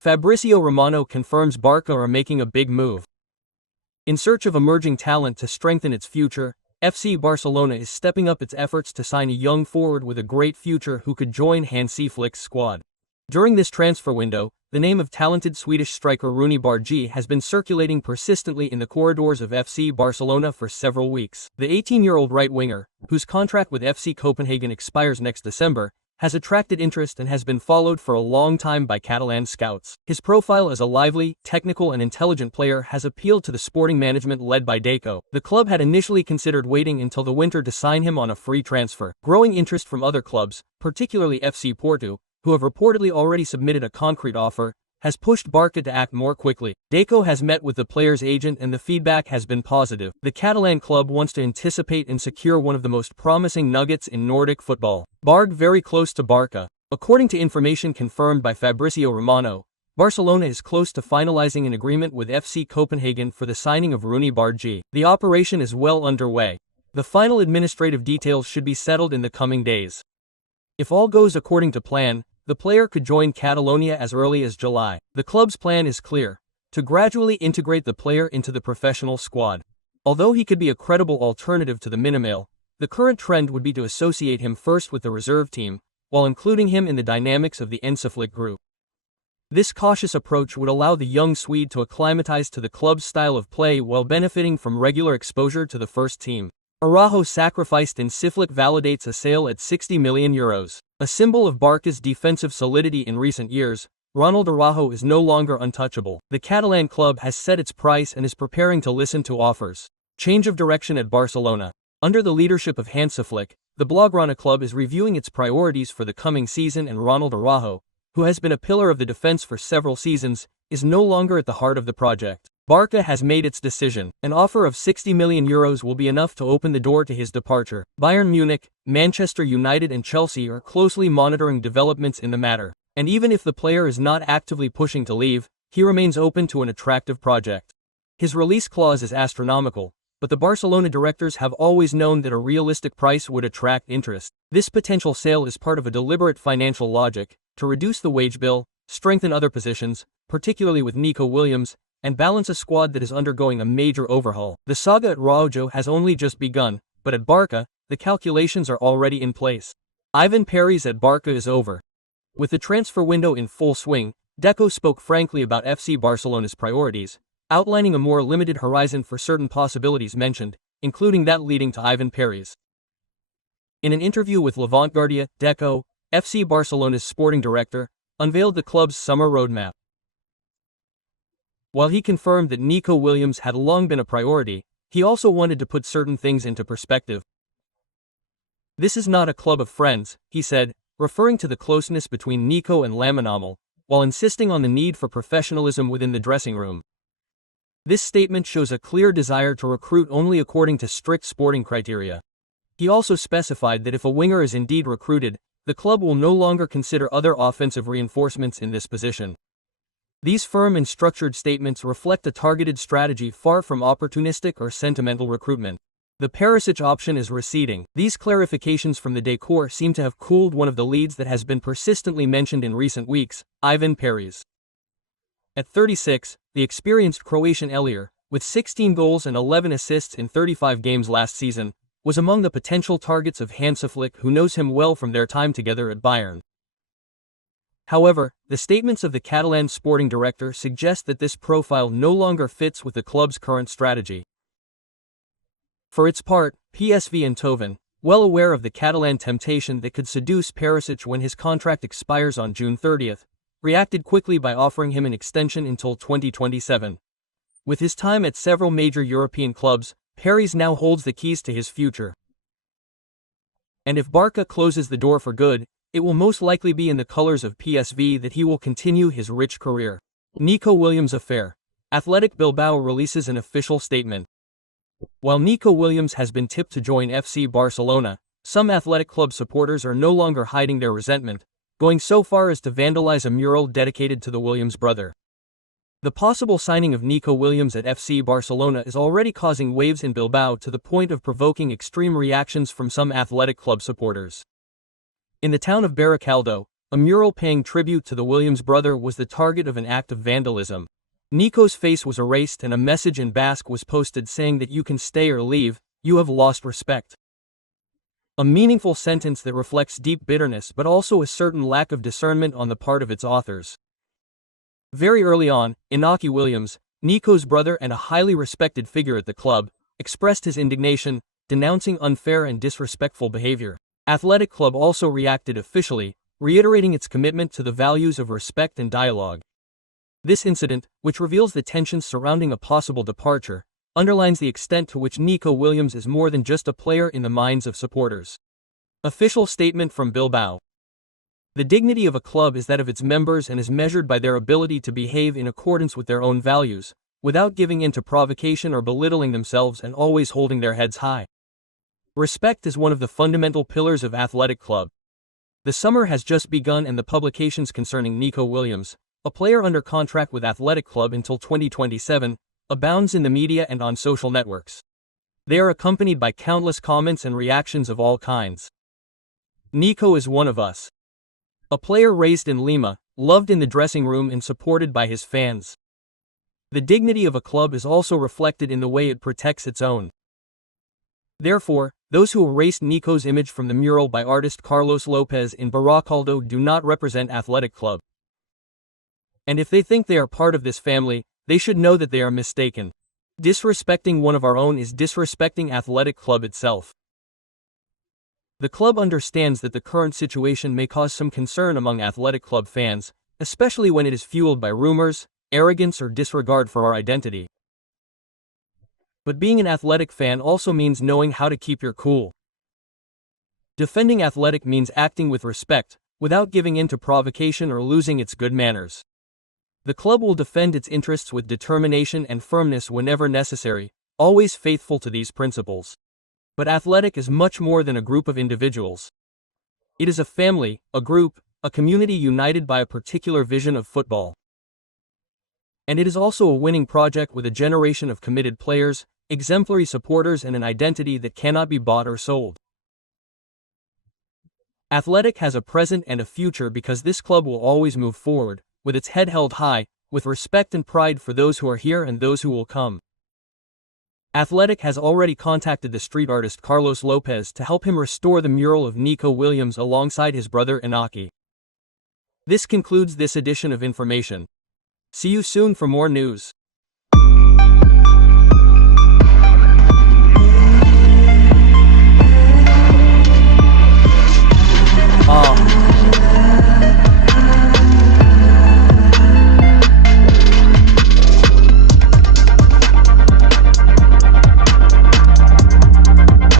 Fabrizio Romano confirms Barca are making a big move. In search of emerging talent to strengthen its future, FC Barcelona is stepping up its efforts to sign a young forward with a great future who could join Hansi Flick's squad. During this transfer window, the name of talented Swedish striker Rooney Bargi has been circulating persistently in the corridors of FC Barcelona for several weeks. The 18-year-old right-winger, whose contract with FC Copenhagen expires next December, has attracted interest and has been followed for a long time by Catalan scouts. His profile as a lively, technical and intelligent player has appealed to the sporting management led by Deco. The club had initially considered waiting until the winter to sign him on a free transfer. Growing interest from other clubs, particularly FC Porto, who have reportedly already submitted a concrete offer, has pushed Barca to act more quickly. Deco has met with the player's agent and the feedback has been positive. The Catalan club wants to anticipate and secure one of the most promising nuggets in Nordic football. Barg very close to Barca. According to information confirmed by Fabrizio Romano, Barcelona is close to finalizing an agreement with FC Copenhagen for the signing of Rooney Bargi. The operation is well underway. The final administrative details should be settled in the coming days. If all goes according to plan, the player could join Catalonia as early as July. The club's plan is clear: to gradually integrate the player into the professional squad. Although he could be a credible alternative to the Minimal, the current trend would be to associate him first with the reserve team, while including him in the dynamics of the Hansi Flick group. This cautious approach would allow the young Swede to acclimatize to the club's style of play while benefiting from regular exposure to the first team. Araujo sacrificed in Siflik validates a sale at €60 million. A symbol of Barca's defensive solidity in recent years, Ronald Araujo is no longer untouchable. The Catalan club has set its price and is preparing to listen to offers. Change of direction at Barcelona. Under the leadership of Hansi Flick, the Blaugrana club is reviewing its priorities for the coming season, and Ronald Araujo, who has been a pillar of the defense for several seasons, is no longer at the heart of the project. Barca has made its decision. An offer of €60 million will be enough to open the door to his departure. Bayern Munich, Manchester United and Chelsea are closely monitoring developments in the matter. And even if the player is not actively pushing to leave, he remains open to an attractive project. His release clause is astronomical, but the Barcelona directors have always known that a realistic price would attract interest. This potential sale is part of a deliberate financial logic, to reduce the wage bill, strengthen other positions, particularly with Nico Williams, and balance a squad that is undergoing a major overhaul. The saga at Araujo has only just begun, but at Barca, the calculations are already in place. Ivan Perez at Barca is over. With the transfer window in full swing, Deco spoke frankly about FC Barcelona's priorities, outlining a more limited horizon for certain possibilities mentioned, including that leading to Ivan Perez. In an interview with L'Avantguardia, Deco, FC Barcelona's sporting director, unveiled the club's summer roadmap. While he confirmed that Nico Williams had long been a priority, he also wanted to put certain things into perspective. "This is not a club of friends," he said, referring to the closeness between Nico and Lamine Yamal, while insisting on the need for professionalism within the dressing room. This statement shows a clear desire to recruit only according to strict sporting criteria. He also specified that if a winger is indeed recruited, the club will no longer consider other offensive reinforcements in this position. These firm and structured statements reflect a targeted strategy far from opportunistic or sentimental recruitment. The Perisic option is receding. These clarifications from the Decor seem to have cooled one of the leads that has been persistently mentioned in recent weeks, Ivan Perez. At 36, the experienced Croatian Elier, with 16 goals and 11 assists in 35 games last season, was among the potential targets of Hansi Flick, who knows him well from their time together at Bayern. However, the statements of the Catalan sporting director suggest that this profile no longer fits with the club's current strategy. For its part, PSV Eindhoven, well aware of the Catalan temptation that could seduce Perisic when his contract expires on June 30th, reacted quickly by offering him an extension until 2027. With his time at several major European clubs, Perez now holds the keys to his future. And if Barca closes the door for good, it will most likely be in the colors of PSV that he will continue his rich career. Nico Williams affair. Athletic Bilbao releases an official statement. While Nico Williams has been tipped to join FC Barcelona, some Athletic Club supporters are no longer hiding their resentment, going so far as to vandalize a mural dedicated to the Williams brother. The possible signing of Nico Williams at FC Barcelona is already causing waves in Bilbao to the point of provoking extreme reactions from some Athletic Club supporters. In the town of Baracaldo, a mural paying tribute to the Williams brother was the target of an act of vandalism. Nico's face was erased and a message in Basque was posted saying that you can stay or leave, you have lost respect. A meaningful sentence that reflects deep bitterness but also a certain lack of discernment on the part of its authors. Very early on, Inaki Williams, Nico's brother and a highly respected figure at the club, expressed his indignation, denouncing unfair and disrespectful behavior. Athletic Club also reacted officially, reiterating its commitment to the values of respect and dialogue. This incident, which reveals the tensions surrounding a possible departure, underlines the extent to which Nico Williams is more than just a player in the minds of supporters. Official statement from Bilbao. The dignity of a club is that of its members and is measured by their ability to behave in accordance with their own values, without giving in to provocation or belittling themselves and always holding their heads high. Respect is one of the fundamental pillars of Athletic Club. The summer has just begun and the publications concerning Nico Williams, a player under contract with Athletic Club until 2027, abounds in the media and on social networks. They are accompanied by countless comments and reactions of all kinds. Nico is one of us. A player raised in Lima, loved in the dressing room and supported by his fans. The dignity of a club is also reflected in the way it protects its own. Therefore, those who erased Nico's image from the mural by artist Carlos Lopez in Baracaldo do not represent Athletic Club. And if they think they are part of this family, they should know that they are mistaken. Disrespecting one of our own is disrespecting Athletic Club itself. The club understands that the current situation may cause some concern among Athletic Club fans, especially when it is fueled by rumors, arrogance or disregard for our identity. But being an Athletic fan also means knowing how to keep your cool. Defending Athletic means acting with respect, without giving in to provocation or losing its good manners. The club will defend its interests with determination and firmness whenever necessary, always faithful to these principles. But Athletic is much more than a group of individuals. It is a family, a group, a community united by a particular vision of football. And it is also a winning project with a generation of committed players, exemplary supporters and an identity that cannot be bought or sold. Athletic has a present and a future because this club will always move forward, with its head held high, with respect and pride for those who are here and those who will come. Athletic has already contacted the street artist Carlos Lopez to help him restore the mural of Nico Williams alongside his brother Inaki. This concludes this edition of Information. See you soon for more news. Ah.